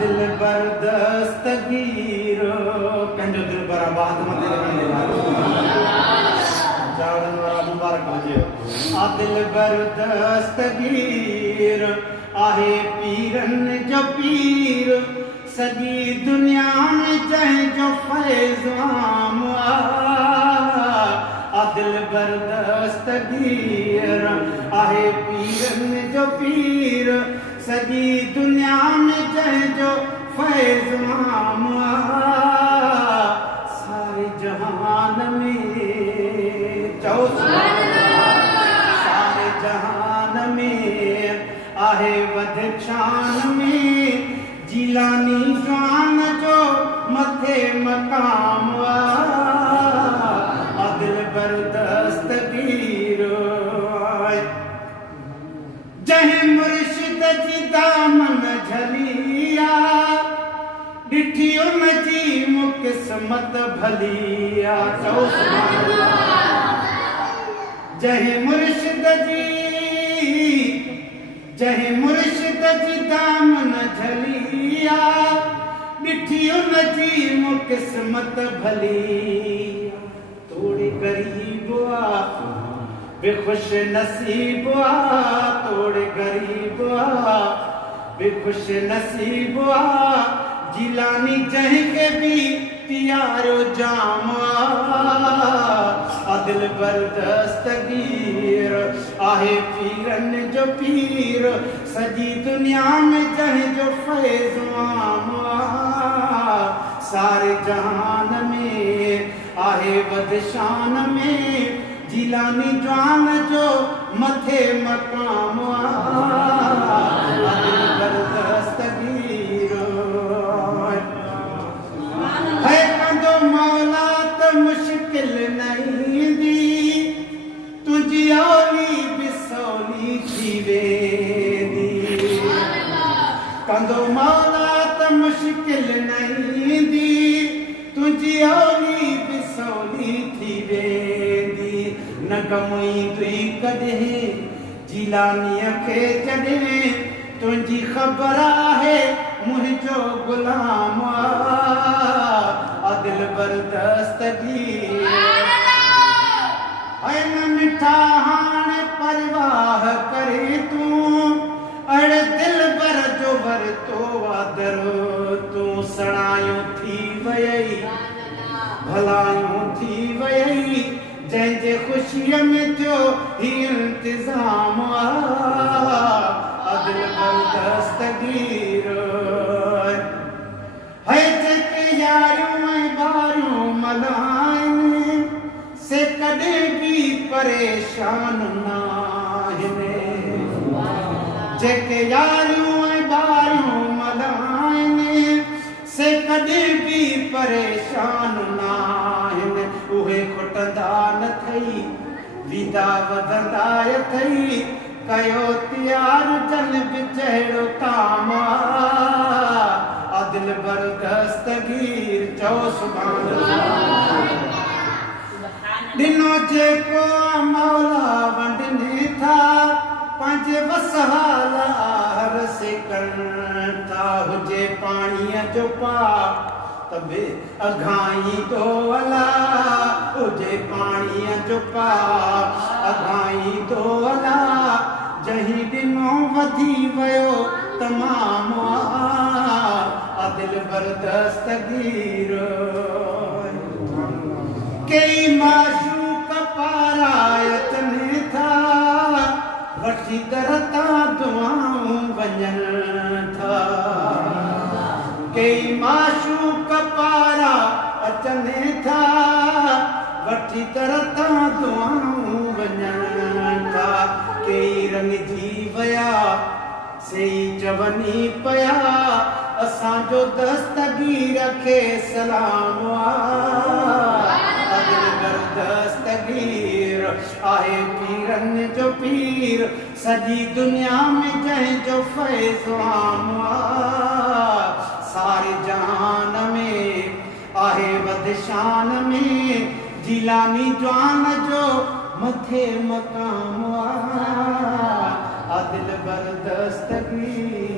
दिल बर दस्तगीर पंहिंजो दिल बर आबाद मथे चावड़न वारा मुबारक हुजे आ दिल बर दस्तगीर आहे पीरन जो पीर सॼी दुनिया में जंहिंजो फैज़ आम आ दिल बर दस्तगीर आहे पीरन जो पीर सॼी दुनिया में जंहिंजो फैज़ आम सारे जहान में चओ सारे जहान में आहे वध शान में जीलानी शान जो मथे मकाम आ दिल बर दस्तगीर जंहिं मुर्शिद जी दामन झलिया ॾिठी उन जी मुक़िस्मत भलिया चओ जंहिं मुर्शिद जी दामन झलिया ॾिठी उन जी मुक़िस्मत भलिया तोड़े ग़रीब आ बेखुश नसीब आ तोड़े ग़रीब आ बेखुश नसीब आ जिलानी जंहिंखे बि प्यारो जाम आ दिल बर दस्तगीर आहे पीरन जो पीर सॼी दुनिया में जंहिंजो फैज़ आम आ सारे जहान में आहे वध शान में जीलानी जान जो मथे मकाम आ दिल बर दस्तगीर है कंदो मौला त मुश्किल नहीं दी तुझी औली बिसौली थी वेंदी कंदो मौला त मुश्किल नहीं दी तुझी औली बिसौली थी वेंदी न गमुई तुई कॾहिं जीलानीअ खे जॾहिं तुंहिंजी ख़बर आहे मुंहिंजो ग़ुलाम आ दिल बर दस्तगीर ऐं न मिठा हाणे परवाह करे तूं अड़े दिल बर जो वरतो वादरो तूं सणायूं थी वयई भलायूं थी वयई जंहिंजे ख़ुशीअ में थियो ही इंतज़ाम आ दिल बर दस्तगीर है जेके यारियूं ऐं ॿारियूं मल्हाइनि से कॾहिं बि परेशान नाहिनि जेके यारियूं ऐं ॿारियूं मल्हाइनि से कॾहिं बि परेशान नाहिनि उहे खुटंदा न थई वीदा वधंदा थई कयो त्यार जन बि जहिड़ो काम आ दिल बर दस्तगीर चओ सुभान अल्लाह ॾिनो जेको मौला वंडने था पंहिंजे वसहाल हर से करण था हुजे पाणीअ जो पा तबे अघाई तो अला हुजे पाणीअ जो पा अघाई तो अला जहीं ॾिनो वधी वियो तमाम आ दिल बर दस्तगीर कई माशूक पारायतने था वठी दरता दुआऊं वञनि था कई माशूक पारा अचने था वठी दरता दुआऊं वञनि था कई रंगजी विया सही चवनी पया असांजो दस्तगीर खे सलाम आ दिल बर दस्तगीर आहे पीरन जो पीर सॼी दुनिया में जंहिंजो फैज़ आम आ सारे जहान में आहे वध शान में जीलानी जान जो मथे मकाम आ दिल बर दस्तगीर